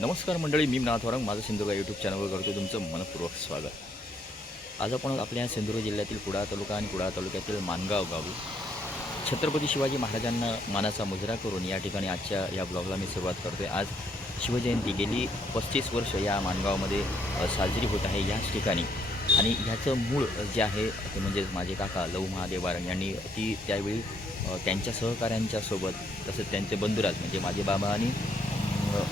नमस्कार मंडळी मी नाथवरंग माझं सिंधुदुर्ग यूट्यूब चॅनलवर करतो तुमचं मनपूर्वक स्वागत. आज आपण आपल्या सिंधुदुर्ग जिल्ह्यातील कुडाळ तालुका आणि कुडाळ तालुक्यातील मानगाव गावी छत्रपती शिवाजी महाराजांना मानाचा मुजरा करून या ठिकाणी आजच्या या ब्लॉगला मी सुरुवात करतो आहे आज शिवजयंती गेली पस्तीस वर्ष या मानगावमध्ये साजरी होत आहे याच ठिकाणी. आणि ह्याचं मूळ जे आहे ते म्हणजे माझे काका लव महादेवारण यांनी ती त्यावेळी त्यांच्या सहकाऱ्यांच्या सोबत तसंच त्यांचे बंधुराज म्हणजे माझे बाबा आणि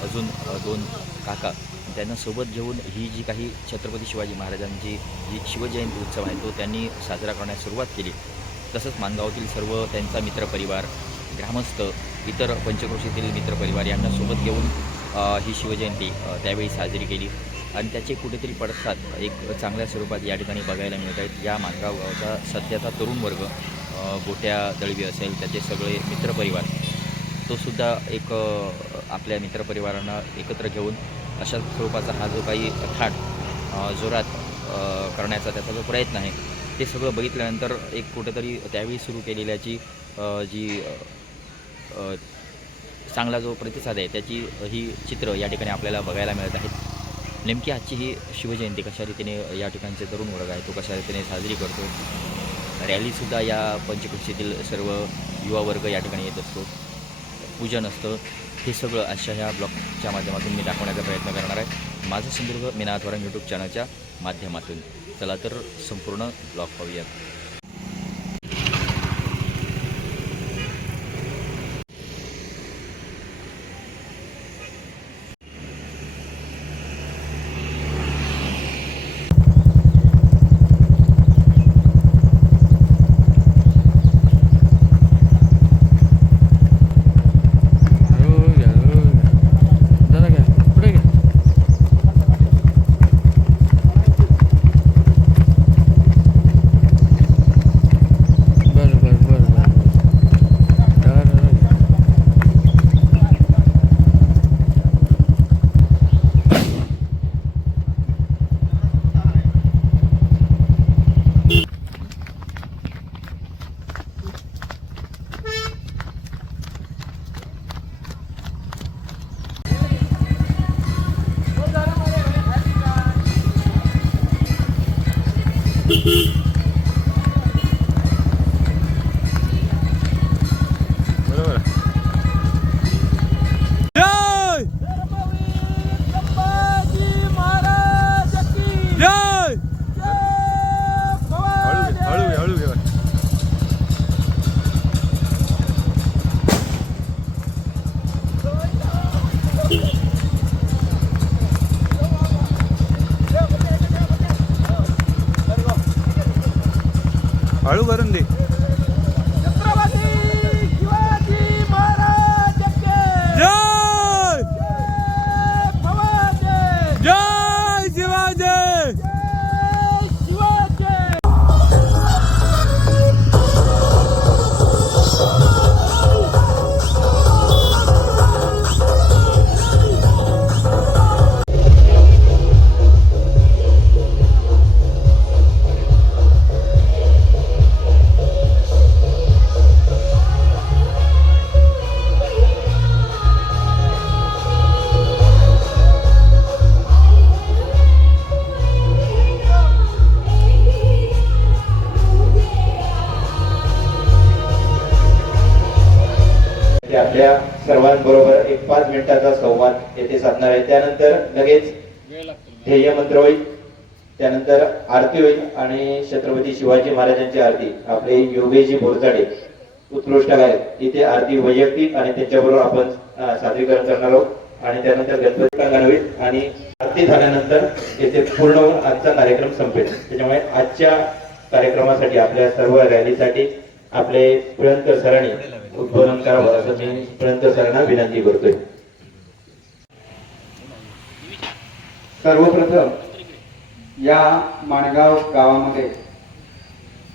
अजून दोन काका. त्यांना सोबत घेऊन ही जी काही छत्रपती शिवाजी महाराजांची जी शिवजयंती उत्सव आहे तो त्यांनी साजरा करण्यास सुरुवात केली. तसंच मानगावातील सर्व त्यांचा मित्रपरिवार ग्रामस्थ इतर पंचक्रोशीतील मित्रपरिवार यांना सोबत घेऊन ही शिवजयंती त्यावेळी साजरी केली. आणि त्याचे कुठेतरी पडसाद एक चांगल्या स्वरूपात या ठिकाणी बघायला मिळत आहेत. या मानगाव गावचा सध्याचा तरुण वर्ग गोट्या दळवी असेल त्याचे सगळे मित्रपरिवार तो सुद्धा एक आपल्या मित्रपरिवारांना एकत्र घेऊन अशा स्वरूपाचा हा जो काही थाट जोरात करण्याचा त्याचा जो प्रयत्न आहे ते सगळं बघितल्यानंतर एक कुठेतरी त्यावेळी सुरू केलेल्याची जी चांगला जो प्रतिसाद आहे त्याची ही चित्र या ठिकाणी आपल्याला बघायला मिळत आहेत. नेमकी आजची ही शिवजयंती कशा रीतीने या ठिकाणचे तरुण वर्ग आहे तो कशा रीतीने साजरी करतो? रॅलीसुद्धा या पंचकृषीतील सर्व युवा वर्ग या ठिकाणी येत असतो. पूजन असतं. हे सगळं अशा ह्या ब्लॉगच्या माध्यमातून मी दाखवण्याचा प्रयत्न करणार आहे. माझं सिंधुदुर्ग मिनाथवरम यूट्यूब चॅनलच्या माध्यमातून. चला तर संपूर्ण ब्लॉग पाहूया हळू घ्या हळू घ्या जरा घ्या पुढे घ्या बरं बरं बरं बरं जरा जरा घ्या बरोबर हळू करून दे. मिनिटाचा संवाद येथे साधणार आहे. त्यानंतर लगेच ध्येय मंत्र होईल त्यानंतर आरती होईल आणि छत्रपती शिवाजी महाराजांची आरती. आपले योगेजी बोरचाडे उत्कृष्ट गायक. इथे आरती वैयक्तिक आणि त्यांच्याबरोबर आपण सादरीकरण करणार आहोत. आणि त्यानंतर गणपती होईल आणि आरती झाल्यानंतर येथे पूर्ण आजचा कार्यक्रम संपेल. त्याच्यामुळे आजच्या कार्यक्रमासाठी आपल्या सर्व रॅलीसाठी आपले पुरंतर सरांनी उद्बोधन करावं असं मी पुळणकर सरांना विनंती करतोय. सर्वप्रथम या माणगाव गावामध्ये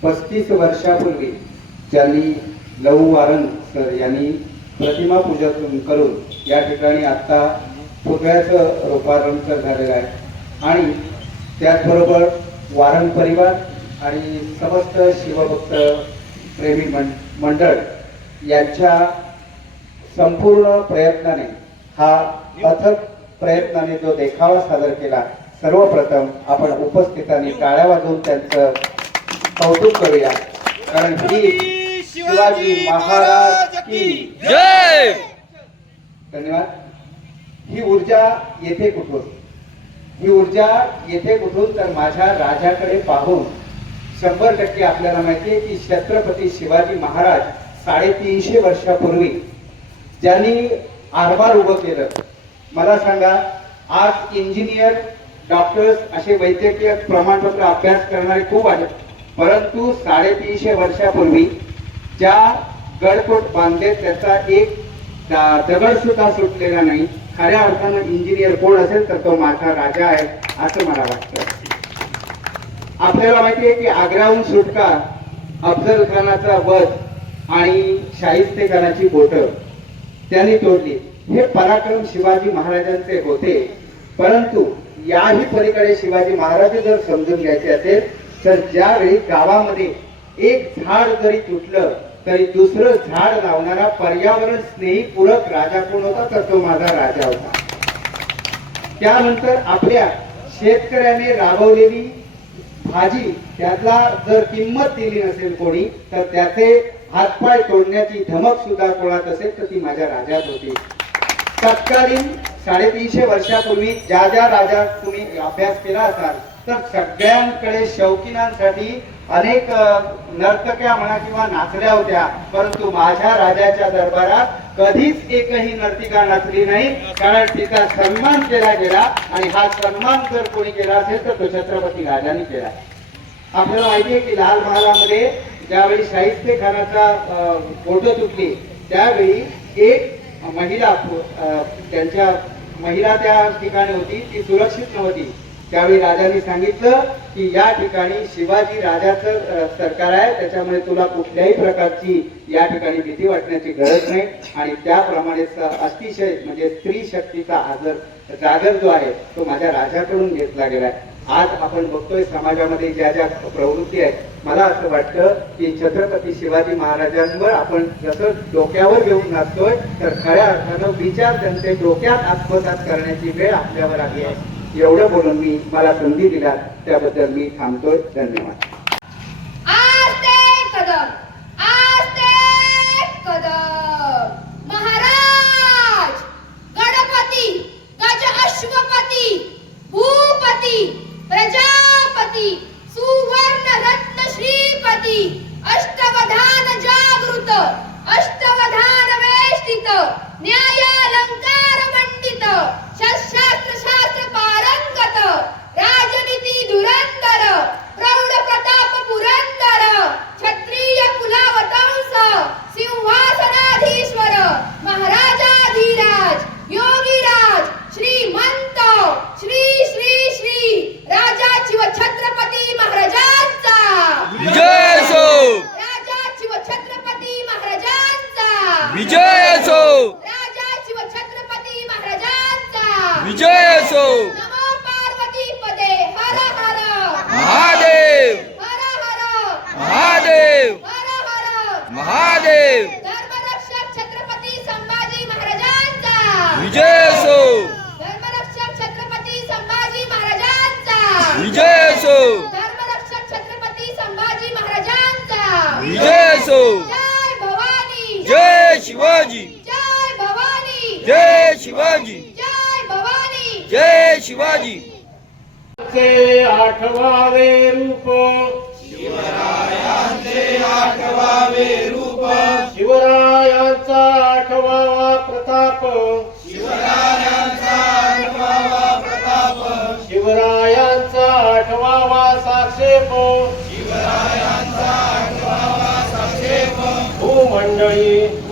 पस्तीस वर्षापूर्वी ज्यांनी लहू वारंग सर यांनी प्रतिमा पूजन करून या ठिकाणी आता पुतळ्याचं रोपांतर झालेलं आहे. आणि त्याचबरोबर वारंग परिवार आणि समस्त शिवभक्त प्रेमी मं मंडळ यांच्या संपूर्ण प्रयत्नाने हा अथक प्रयत्नाने जो देखावा सादर केला सर्वप्रथम आपण उपस्थितांनी टाळ्या वाजवून त्यांचं कौतुक करूया. कारण ही शिवाजी महाराज की जय! धन्यवाद. ही ऊर्जा येथे कुठून? ही ऊर्जा येथे कुठून? तर माझ्या राजाकडे पाहून. शंभर टक्के आपल्याला माहिती आहे की छत्रपती शिवाजी महाराज साडेतीनशे वर्षापूर्वी ज्यांनी आरबार उभं केलं मला सांगा आज इंजिनियर डॉक्टर्स असे वैद्यकीय प्रमाणपत्र अभ्यास करणारे खूप आहेत. परंतु साडेतीनशे वर्षापूर्वी ज्या गडकोट बांधले त्याचा एक दगड सुद्धा सुटलेला नाही. खऱ्या अर्थानं इंजिनियर कोण असेल तर तो माझा राजा आहे असं मला वाटतं. आपल्याला माहिती आहे की आग्राहून सुटका अफजल खानाचा वध आणि शाहिस्ते खानाची बोट त्यांनी तोडली. हे पराक्रम शिवाजी महाराजांचे होते. परंतु याही पलीकडे शिवाजी महाराज जर समजून घ्यायचे असेल तर ज्यावेळी गावामध्ये एक झाड जरी तुटलं तरी दुसरं झाड लावणारा पर्यावरण स्नेही पूरक राजा कोण होता? तर तो माझा राजा होता. त्यानंतर आपल्या शेतकऱ्याने राबवलेली भाजी त्यातला जर किंमत दिली नसेल कोणी तर त्याचे हातपाय तोडण्याची धमक सुद्धा कोणात असेल तर ती माझ्या राजात होती. तत्कालीन साडेतीनशे वर्षापूर्वी ज्या ज्या राजा तुम्ही अभ्यास केला असाल तर सगळ्यांकडे शौकीनांसाठी अनेक नर्तक्या म्हणा किंवा नाचल्या होत्या परंतु माझ्या राजाच्या दरबारात कधीच एकही नर्तिका नाचली नाही. कारण तिचा सन्मान केला गेला आणि हा सन्मान जर कोणी केला असेल तर तो छत्रपती राजाने केला. आपल्याला माहिती आहे की लाल महालामध्ये ज्यावेळी साहित्य खानाचा फोटो तुटली त्यावेळी एक महिला त्यांच्या महिला त्या ठिकाणी होती ती सुरक्षित नव्हती. त्यावेळी राजांनी सांगितलं की या ठिकाणी शिवाजी राजाचं सरकार आहे त्याच्यामुळे तुला कुठल्याही प्रकारची या ठिकाणी भीती वाटण्याची गरज नाही. आणि त्याप्रमाणे अतिशय म्हणजे स्त्री शक्तीचा आदर जागर जो आहे तो माझ्या राजाकडून घेतला गेलाय. आज आपण बघतोय समाजामध्ये ज्या ज्या प्रवृत्ती आहेत मला असं वाटतं की छत्रपती शिवाजी महाराजांवर आपण जसं डोक्यावर घेऊन नाचतोय तर खऱ्या अर्थानं विचार त्यांचे डोक्यात आत्मसात करण्याची वेळ आपल्यावर आली आहे. एवढं बोलून मी मला संधी दिला त्याबद्दल मी थांबतोय. धन्यवाद. श्रीपती अष्टवधान जागृत अष्टवधान वेष्टित न्याया मंडित शस्त्रास्त्र शास्त्र पारंगत राजनीती धुरंधर प्रौढ प्रताप पुरंदर क्षत्रिय कुलावतंस सिंहासनाधीश्वर महाराजाधीराज योगीराज श्रीमंत श्री श्री श्री राजाची व छत्रपती महाराजांचा विजय असो राजाची व छत्रपती महाराजांचा विजय असो. विजय असो. महादेव हर हर महादेव हर हर महादेव धर्मरक्षक छत्रपती संभाजी महाराजांचा विजय असो धर्मरक्षक छत्रपती संभाजी महाराजांचा विजय असो धर्मरक्षक छत्रपती संभाजी महाराजांचा विजय असो जय भवानी जय शिवाजी। जय भवानी। जय शिवाजी। जय भवानी। जय शिवाजी। चे आठवावे रूप। शिवरायांचा आठवावा प्रताप। शिवरायांचा आठवावा साक्षेप। भूमंडळी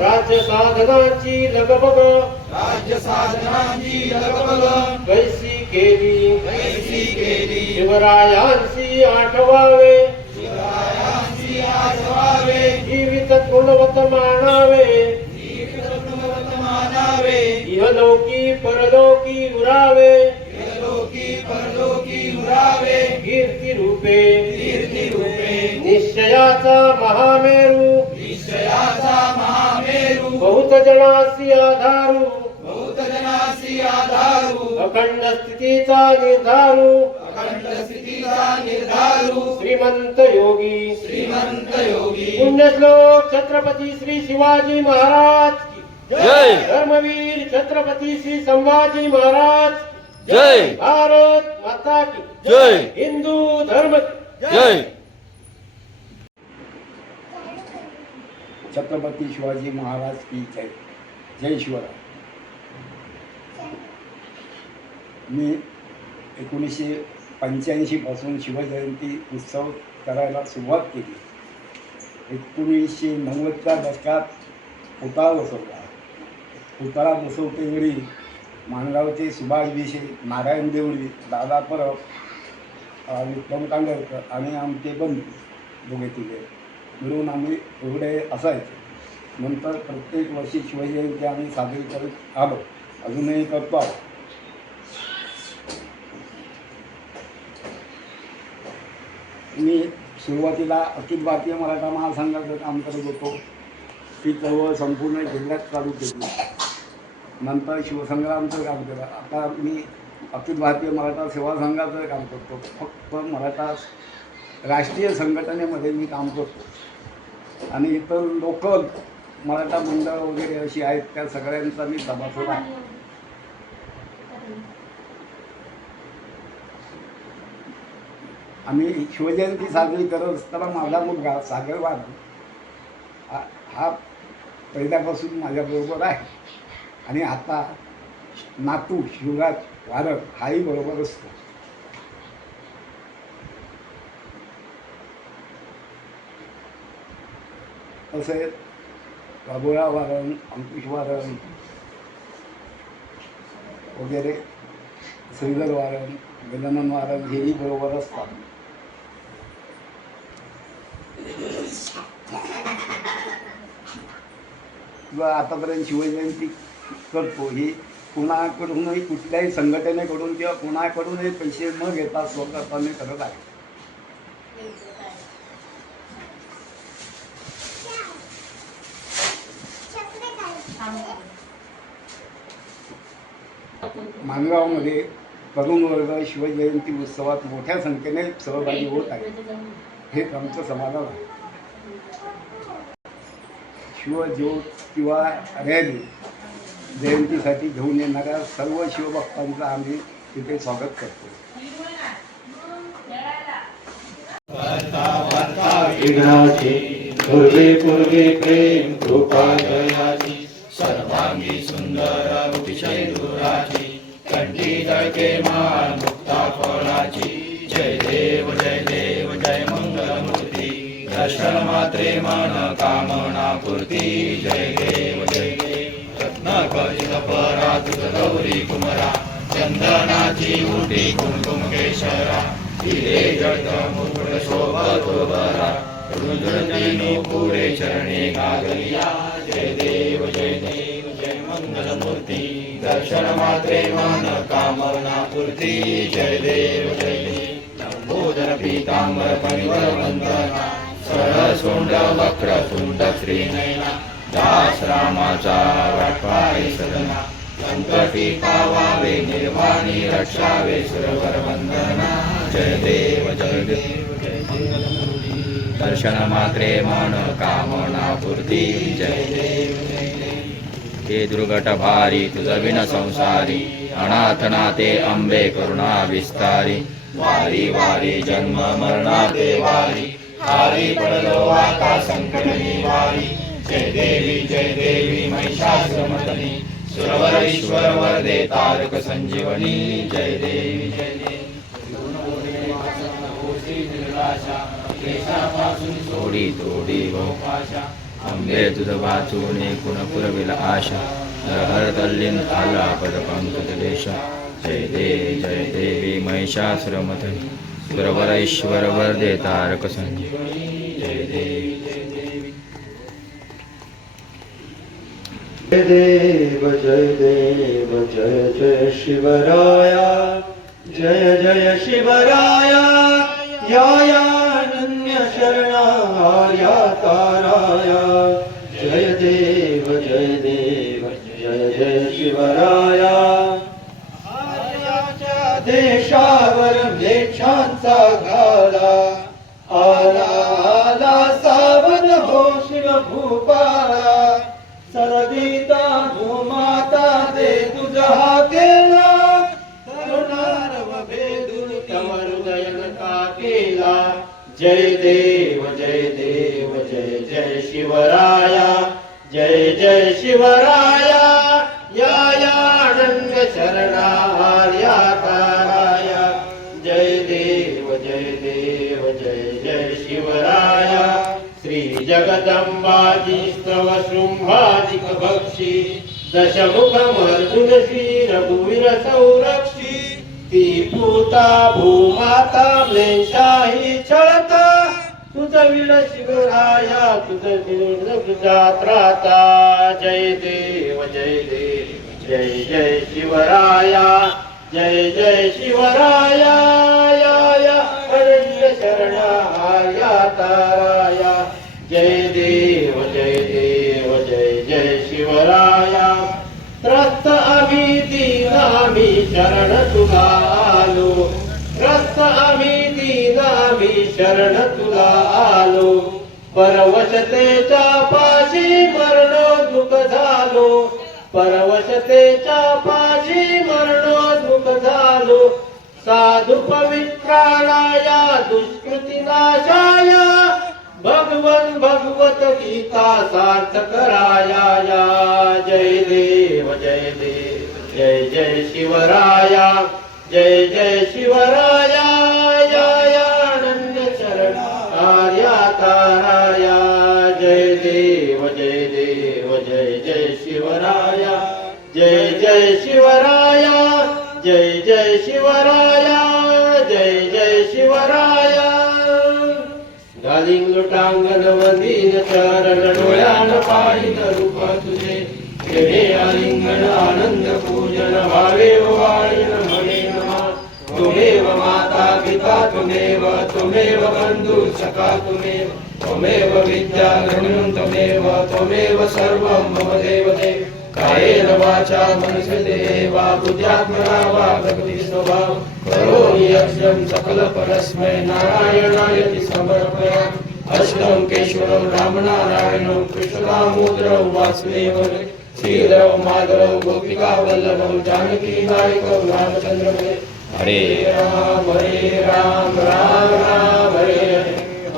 राज्य साधनाची लगबग. राज्य साधनांची लगबग. कैसी केली. कैसी केली. शिवरायांशी आठवावे. शिवरायांची आठवावे. जीवित गुणवत मानावे. गुणवत मानावे. इहलोकी परलोकी उरावे. लोकी परलोकी उरावे. कीर्ती रूपे कीर्ती रूपे निश्चयाचा महामेरू. बहुत जनासी आधारू बहुत जनासी आधारू अखंड स्थितीचा निर्धारू अखंड स्थितीचा निर्धारू श्रीमंत योगी श्रीमंत योगी पुण्यश्लोक छत्रपती श्री शिवाजी महाराज की। जय। धर्मवीर छत्रपती श्री संभाजी महाराज जय। भारत माता की। जय। हिंदू धर्म की। जय। छत्रपती शिवाजी महाराज की जय. जय शिवराय. मी एकोणीसशे पंच्याऐंशीपासून शिवजयंती उत्सव करायला सुरुवात केली. एकोणीसशे नव्वदच्या दशकात पुतळा बसवला. पुतळा बसवतेवेळी माणगावचे सुभाष विषे नारायण देवळी दादा परब विक्रम कांडरकर आणि आमचे बंधू दोघे तिघे मिळून आम्ही उघडे असायचे. नंतर प्रत्येक वर्षी शिवजयंती आम्ही साजरी करत आलो. अजूनही करतो आहोत. मी सुरुवातीला अखिल भारतीय मराठा महासंघाचं काम करत होतो. ती चळवळ संपूर्ण जिल्ह्यात चालू केली. नंतर शिवसंग्रामचं काम केलं. आता मी अखिल भारतीय मराठा सेवा संघाचं काम करतो. फक्त मराठा राष्ट्रीय संघटनेमध्ये मी काम करतो. आणि इतर लोकल मराठा मंडळ वगैरे अशी आहेत त्या सगळ्यांचा मी सभासद आहे. आम्ही शिवजयंती साजरी करत असताना माझा मुलगा सागर वाघ हा हा पहिल्यापासून माझ्याबरोबर आहे. आणि आता नातू शिवराज वारक हाही बरोबर असतो. तसेच बाबुळा वारण अंकुश वारण वगैरे श्रीधर वारण गजानन वारण हेही बरोबर असतात किंवा आतापर्यंत शिवजयंती करतो ही कुणाकडूनही कुठल्याही संघटनेकडून किंवा कुणाकडूनही पैसे न घेता स्वतःने करत आहे खानगावमध्ये तरुण वर्ग शिवजयंती उत्सवात मोठ्या संख्येने सहभागी होत आहे हेच आमचं समाधान आहे. शिवज्योत किंवा रॅली जयंतीसाठी घेऊन येणाऱ्या सर्व शिवभक्तांचं आम्ही तिथे स्वागत करतो. प्रेम कृपा जयाची सर्वांगी सुंदर अतिशय दुराची कंठी मान मुक्ता फळाची जय देव जय देव जय मंगलमूर्ती दर्शन मात्रे मन कामना पूर्ती जय देव जय देव। रत्नाकरित परातुत गौरी कुमरा चंदनाची उटी कुमकुम केशरा हिरे जळत मुकुट शोभतो बरा रुद्रदिनी पुरे चरणे गागलिया जय देव जय देव जय मंगलमूर्ती। दर्शन मात्रे मन कामना पूर्ती जय देव जय लंबोदर पीतांबर परिवर वंदना सरसुंड वक्र तुंड श्रीनयना दास रामाचा वाटपाय सदना। संकटी पावावे निर्वाणी रक्षावे सुरवर वंदना जय देव जय देव जय मंगलमूर्ती दर्शन मात्रे मन कामना पूर्ती जय देव। हे दुर्गट भारी तुझ विन संसारी अनाथनाते अंबे करुणा विस्तारी वारी वारी जन्म मरणाते वारी हारी पडलो आता संकट निवारी जय देवी जय देवी महिषासुरमर्दनी सुरवर ईश्वर वरदे तारक संजीवनी जय देवी जय देवी. थोडी थोडी भोपाशा अंबे तुझ वाचून कुण पुरविल आशा हर तल्लीन थाला पदपांकदेश जय देवी जय देवी महिषासुरमथन सुरवरेश्वर वरदे तारक संजय जय देवी जय देवी जय देव जय देव जय जय शिवराया शरणाया ताराया जय देव जय देव जय जय शिवराया. देशावर मेघांचा घाला आला आला सावन हो शिव भूपाला सरदिता भूमाता दे तुझा केला करुणारव भेदून हृदयन का केला. जय देव जय जय शिवराया जय जय शिवराया या या अनन्य शरणार्या जय देव जय देव जय जय शिवराया। श्री जगदंबाजी स्तव शृंभाजिक भक्षी दशमुख अर्जुन श्री रघुवीर संरक्षी। ती पूता भूमाता मेषाही छळता तुझा विड शिवराया तुझ त्राता जय देव जय देव जय जय शिवराया जय जय शिवराया या या अरण्य शरणाया ताराया. जय देव जय देव जय जय शिवराया. त्रस्त आम्ही दीन आम्ही शरण तुला आलो. त्रस्त आम्ही गावी शरण तुला आलो. परवशतेच्या पाशी मरणोद्मुख झालो. परवशतेच्या पाशी मरणोद्मुख झालो. साधू पवित्राणाया दुष्कृती नाशाया भगवन भगवत गीता सार्थ कराया. या जय देव जय देव जय जय शिवराया जय जय शिवराया. या. आर्या ताराया जय देव जय देव जय जय शिवराया। जय जय शिवराया जय जय शिवराया जय जय शिवराया। गालिंग टांगण वदीन चरण डोळ्यान पाहिन रूप तुझे। आलिंगण आनंद पूजन भावे वाळीन। म्हणे तुमेव माता पिता तुमेव तुमेव बंधु सखा तुमेव। त्वमेव विद्या गणिनं त्वमेव त्वमेव सर्वं मम देव देव कायेन वाचा मनसेन वा बुद्ध्यात्मना वा प्रकृति स्वभाव। करोमि यज्ञं सकल परस्मै नारायणाय समर्पयामि। अष्टम केशवं रामनारायणं कृष्णदामोदरं वासुदेव श्रीधरं माधवं गोपिका वल्लभं जानकी नायकं रामचन्द्रं। हरे राम हरे राम राम राम हरे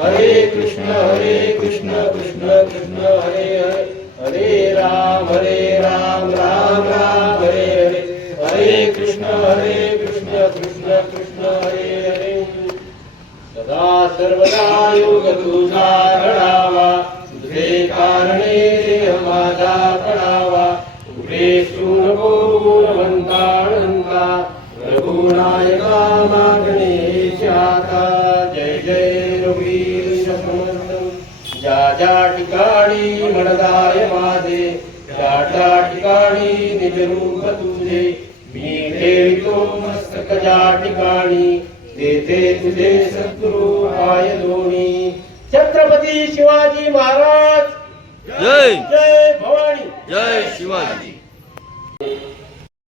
हरे कृष्ण हरे कृष्ण कृष्ण कृष्ण. हरे हरे हरे राम हरे राम राम राम हरे हरे हरे कृष्ण हरे कृष्ण कृष्ण कृष्ण हरे हरे. सदा सर्वदा योग तुझा जय जय समर्थ ज्या ज्या ठिकाणी माझे त्या त्या ठिकाणी तुझे. मी मस्तक ज्या ठिकाणी तेथे तुझे सद्गुरु पाय दोन्ही. छत्रपती शिवाजी महाराज. जय. जय भवानी. जय शिवाजी.